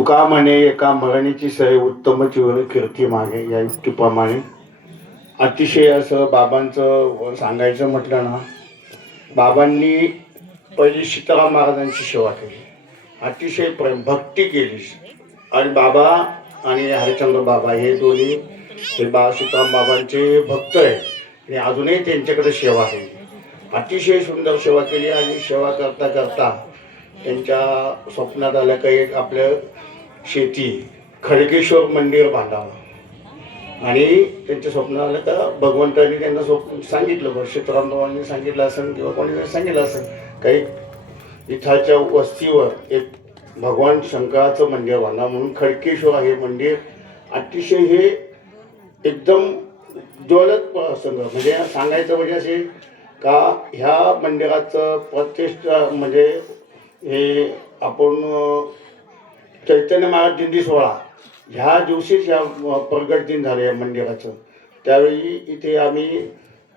तुका म्हणे एका मरणीची सय उत्तम जीवन कीर्ती मागे या युक्तीप्रमाणे अतिशय असं बाबांचं सांगायचं म्हटलं ना, बाबांनी पहिली सीताराम महाराजांची सेवा केली, अतिशय प्रेम भक्ती केली. आणि बाबा आणि हरिश्चंद्र बाबा हे दोन्ही सीताराम बाबांचे भक्त आहेत आणि अजूनही त्यांच्याकडे सेवा आहे. अतिशय सुंदर सेवा केली आणि सेवा करता करता त्यांच्या स्वप्नात आलं का एक आपल्या शेती खडकेश्वर मंदिर बांधावं. आणि त्यांच्या स्वप्नात आलं का भगवंतांनी त्यांना स्वप्न सांगितलं, सीतारामबाबांनी सांगितलं असेल किंवा कोणी सांगितलं असेल, काही इथाच्या वस्तीवर एक भगवान शंकराचं मंदिर बांधा म्हणून. खडकेश्वर हे मंदिर अतिशय हे एकदम ज्वलत प्रसंग, म्हणजे सांगायचं म्हणजे असे का ह्या मंदिराचं प्रतिष्ठा म्हणजे हे आपण चैतन्य महाराज दिंडी सोहळा ह्या दिवशीच ह्या प्रगट दिन झालं या मंदिराचं. त्यावेळी इथे आम्ही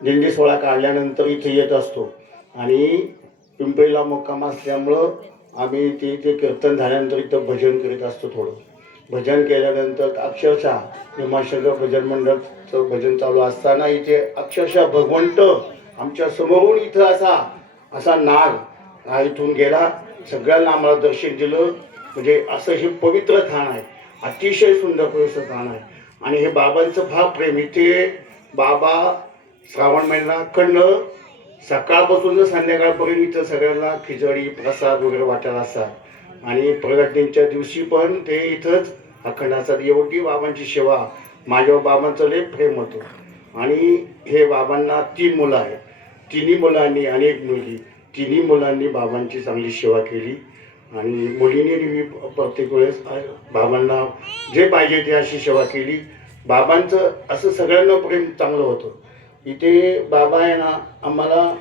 दिंडी सोहळा काढल्यानंतर इथे येत असतो आणि पिंपळीला मुक्काम असल्यामुळं आम्ही ते कीर्तन झाल्यानंतर इथं भजन करीत असतो. थोडं भजन केल्यानंतर अक्षरशः भीमाशंकर भजन मंडळचं भजन चालू असताना इथे अक्षरशः भगवंत आमच्या समोरून इथं असा नाग इथून गेला, सगळ्यांना आम्हाला दर्शन दिलं. म्हणजे असं हे पवित्र स्थान आहे, अतिशय सुंदर पवित्र स्थान आहे. आणि हे बाबांचं फार प्रेम. इथे बाबा श्रावण महिना अखंड सकाळपासून संध्याकाळपर्यंत इथं सगळ्यांना खिचडी प्रसाद वगैरे वाटायला असतात. आणि प्रगतीच्या दिवशी पण ते इथंच अखंड असतात. एवढी बाबांची सेवा, माझ्यावर बाबांचं लय प्रेम होतं. आणि हे बाबांना 3 मुलं आहेत, तिन्ही मुलांनी आणि एक मुलगी, तिन्ही मुलांनी बाबांची चांगली सेवा केली. आणि मुलीने मी प्रत्येक वेळेस बाबांना जे पाहिजे ते अशी सेवा केली. बाबांचं असं सगळ्यांना प्रेम चांगलं होतं. इथे बाबा आहे ना, आम्हाला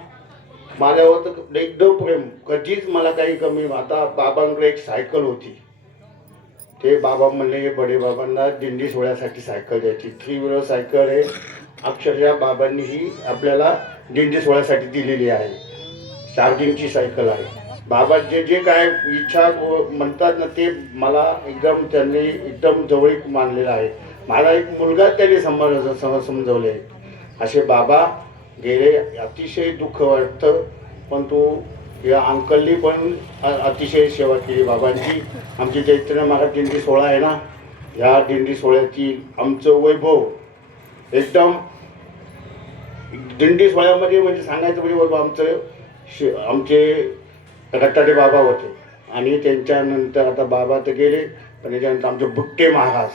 माझ्यावर तर एकदम प्रेम, कधीच मला काही कमी. आता बाबांकडे एक सायकल होती, ते बाबा म्हणले बडे बाबांना दिंडी सोहळ्यासाठी सायकल द्यायची. 3 व्हीलर सायकल आहे, अक्षरशः बाबांनी ही आपल्याला दिंडी सोहळ्यासाठी दिलेली आहे. चार्जिंगची सायकल आहे. बाबा जे जे काय इच्छा म्हणतात ना, ते मला एकदम त्यांनी एकदम जवळीक मानलेलं आहे. माझा एक मुलगा त्यांनी समजवले. असे बाबा गेले, अतिशय दुःख वाटतं. पण तो या अंकलनी पण अतिशय सेवा केली बाबांची. आमची चैतन्य महाराज दिंडी सोहळा आहे ना, ह्या दिंडी सोहळ्याची आमचं वैभव एकदम दिंडी सोहळ्यामध्ये म्हणजे सांगायचं म्हणजे वैभव आमचे रट्टाटे बाबा होते. आणि त्यांच्यानंतर आता बाबा तर गेले, पण त्याच्यानंतर आमचे बुट्टे महाराज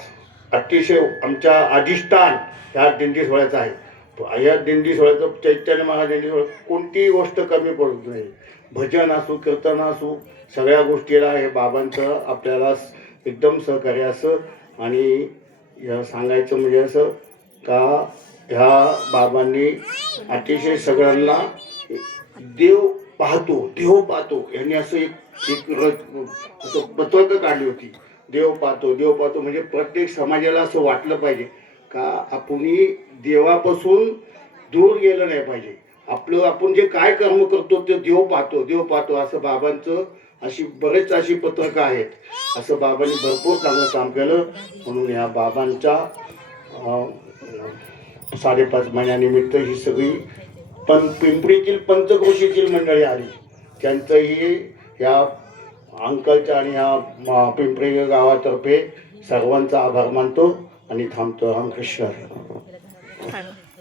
अतिशय आमच्या अधिष्ठान ह्या दिंडी सोहळ्याचं आहे. या दिंडी सोहळ्याचं चैतन्य महाराज दिंडी सोहळ्यात कोणतीही गोष्ट कमी पडत नाही. भजन असो, कीर्तन असो, सगळ्या गोष्टीला हे बाबांचं आपल्याला एकदम सहकार्य असं. आणि सांगायचं म्हणजे असं का ह्या बाबांनी अतिशय सगळ्यांना देव पाहतो यांनी असं एक असं पत्रक काढली होती. देव पाहतो म्हणजे प्रत्येक समाजाला असं वाटलं पाहिजे का आपण देवापासून दूर गेलं नाही पाहिजे. आपण जे काय कर्म करतो ते देव पाहतो असं बाबांचं बरेच अशी पत्रकं आहेत. असं बाबांनी भरपूर चांगलं काम केलं. म्हणून या बाबांच्या 5.5 महिन्यानिमित्त ही सगळी पिंपरीतील पंचक्रोशीतील मंडळी आली. त्यांचंही ह्या अंकलच्या आणि ह्या पिंपरी गावातर्फे सर्वांचा आभार मानतो आणि थांबतो. रामकृष्ण.